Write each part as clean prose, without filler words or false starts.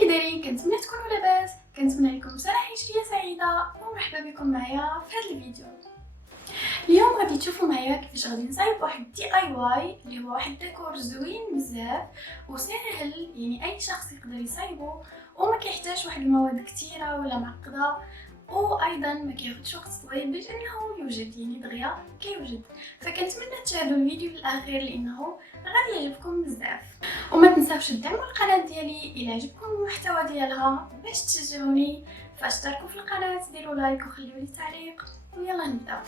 كي دايرين؟ كنتمنى تكونوا لاباس، كنتمنى لكم سنه هجريه سعيده ومرحبا بكم معايا في هذا الفيديو. اليوم غادي تشوفوا معايا كيفاش غادي نصايب واحد دي اي واي اللي هو واحد ديكور زوين بزاف وسهل، يعني اي شخص يقدر يصايبه وما كيحتاج واحد المواد كثيره ولا معقده، وايضا ما كياخذش وقت طويل باش انه يوجد، يعني دغيا كيوجد. فكنتمنى تشاهدوا الفيديو للاخير لانه غادي يعجبكم بزاف. وما تنساوش تدعموا القناه ديالي الى عجبكم المحتوى ديالها باش تشجعوني، فاشتركوا في القناه، ديروا لايك وخليوا لي تعليق، ويلا نبداو.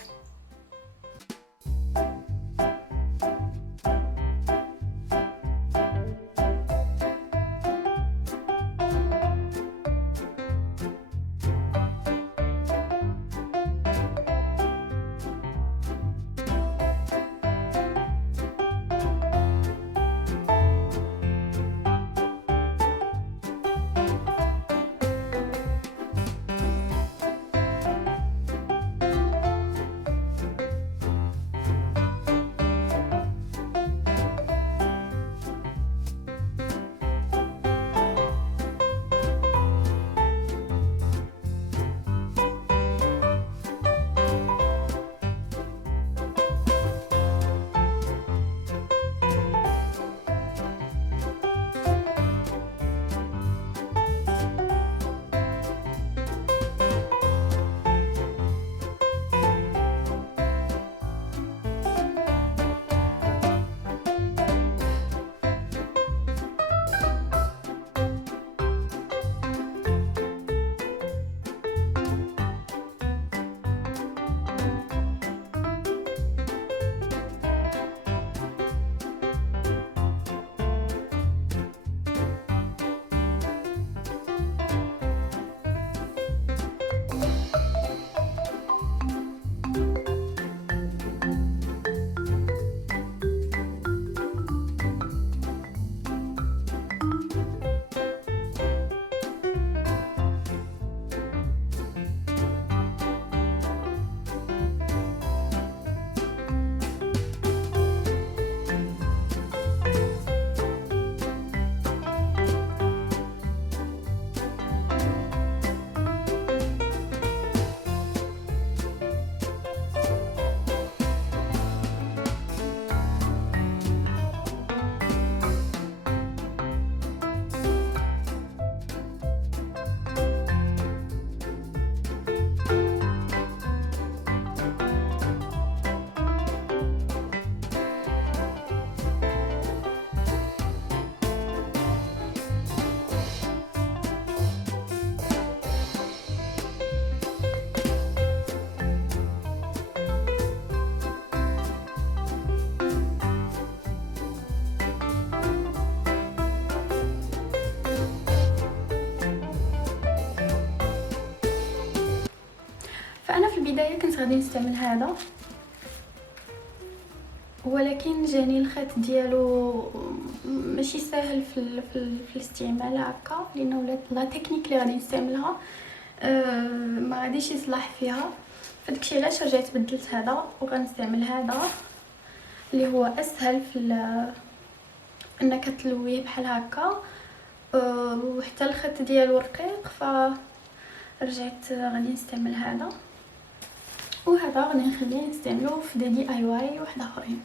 فانا في البدايه كنت غادي نستعمل هذا، ولكن جاني الخيط ديالو ماشي ساهل في الاستعمال هكا، لانه لا تكنيك اللي غادي نستعملها ما غاديش يصلح فيها، فداكشي علاش رجعت بدلت هذا وغنستعمل هذا اللي هو اسهل في انك تلويه بحال هكا، وحتى الخيط ديالو رقيق، فرجعت غادي نستعمل هذا، وهذا غادي نخليه نستعملوه في دي اي واي واحد اخرين.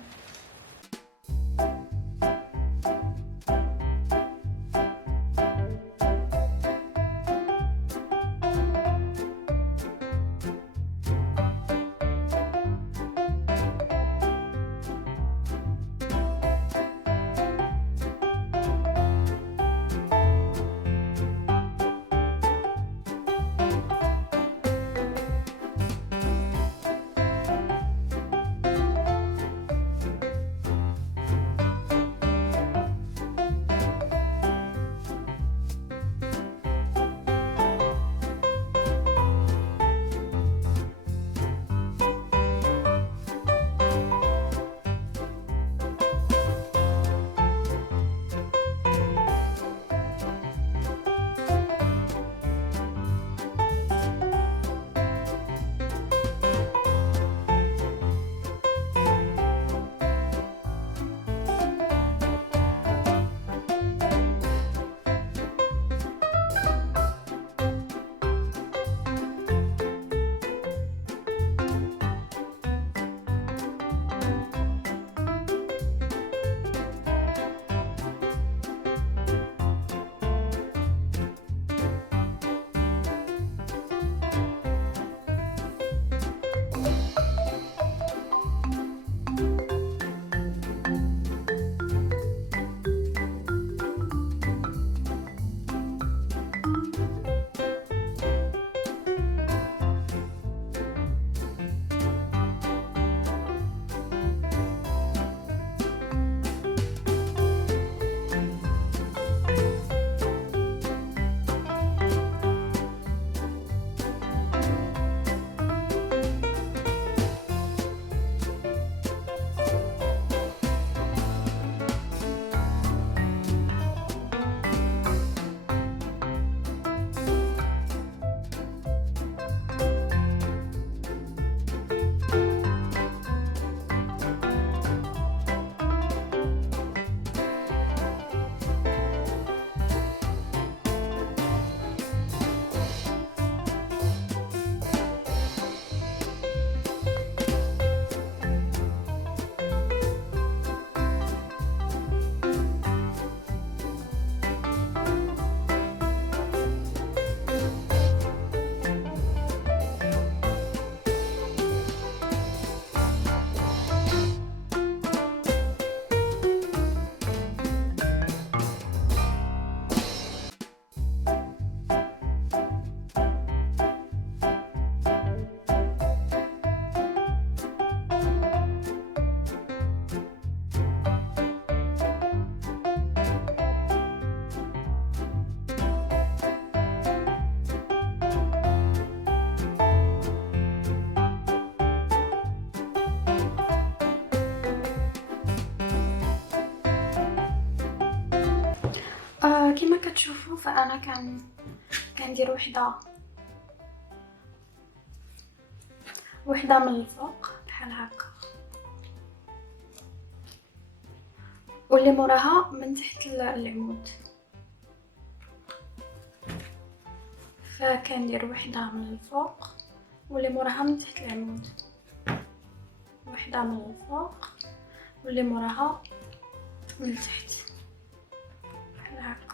كما كتشوفوا فانا كندير وحده من الفوق بحال هكا، واللي موراها من تحت العمود، فكندير وحده من الفوق واللي موراها من تحت العمود، وحده من الفوق واللي موراها من تحت بحال هكا.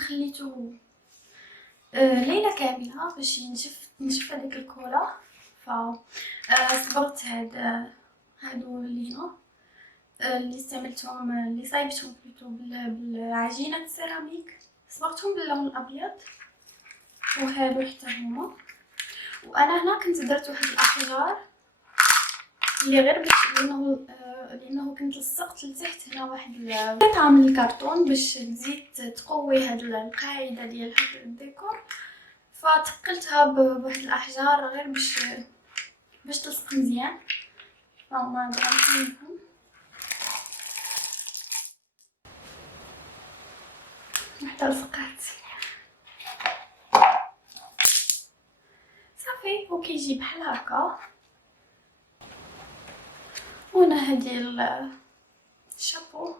خليته ليله كامله باش ينشف هذيك الكولا. ف صبرت هادو اللي هنا اللي استعملتهم، اللي صايبتهم بلوتو بالعجينه السيراميك، صبغتهم باللون الابيض. وهادو حتى هما. وانا هنا كنت درت واحد الاحجار اللي غير باش لانه كنت لصقت لتحت هنا واحد قطعه من الكرتون باش تزيد تقوي هاد القاعده ديال هاد الديكور. فتقلتها بواحد الاحجار غير باش تلصق مزيان. فما غنحلهم حتى لصقات صافي. وكيجي بحال هكا. وهنا هادي الشابو.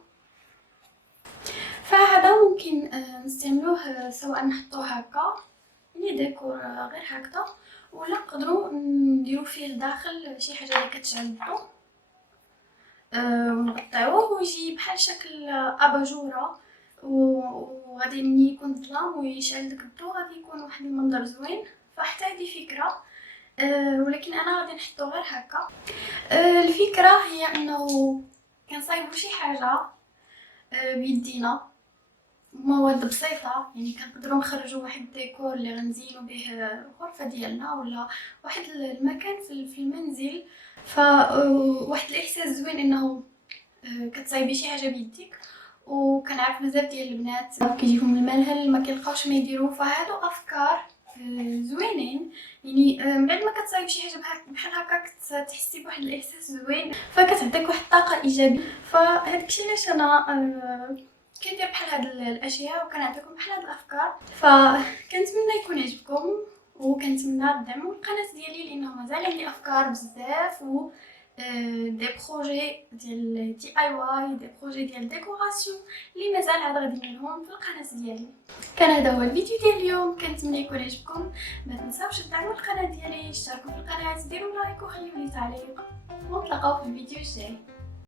فهذا ممكن نستعملوه سواء نحطوه هكا يعني ديكور غير هكذا، ولا نقدروا نديرو فيه لداخل شي حاجه اللي كتشعل الضو ونقطعوه ويجي بحال شكل اباجوره. وغادي ملي يكون ظلام ويشعل داك الضو غادي يكون واحد المنظر زوين. فحتى هذه فكره، ولكن انا غادي نحطو غير هكا. الفكره هي انه كنصايبو شي حاجه بيدينا، مواد بسيطه، يعني كنقدروا نخرجوا واحد الديكور اللي غنزينوا به الغرفه ديالنا ولا واحد المكان في المنزل. فواحد الاحساس زوين انه كتصايبي شي حاجه بيديك. وكنعرف بزاف ديال البنات كيجيهم الملل ما كيلقاوش ما يديروا، فهادو افكار زوينين. يعني من بعد ما كتصايب شي حاجه بحال هكا كتحسي بواحد الاحساس زوين، فكتعطيك واحد الطاقه ايجابيه. فهادشي علاش انا كندير بحال هاد الاشياء وكنعطيكم بحال هاد الافكار. فكنتمنى يكون عجبكم، وكنتمنى تدعموا القناه ديالي لانه مازال عندي افكار بزاف و دي بروجي ديال دي اي واي، دي بروجي ديال ديكوراسيون اللي مازال عاد غادي نديرهم في القناه ديالي. كان هذا هو الفيديو ديال اليوم، كنتمنى يكون عجبكم. ما تنساوش تدعموا القناه ديالي، اشتركوا في القناه، ديروا لايك وخليوا لي تعليق، ونتلاقاو في الفيديو الجاي.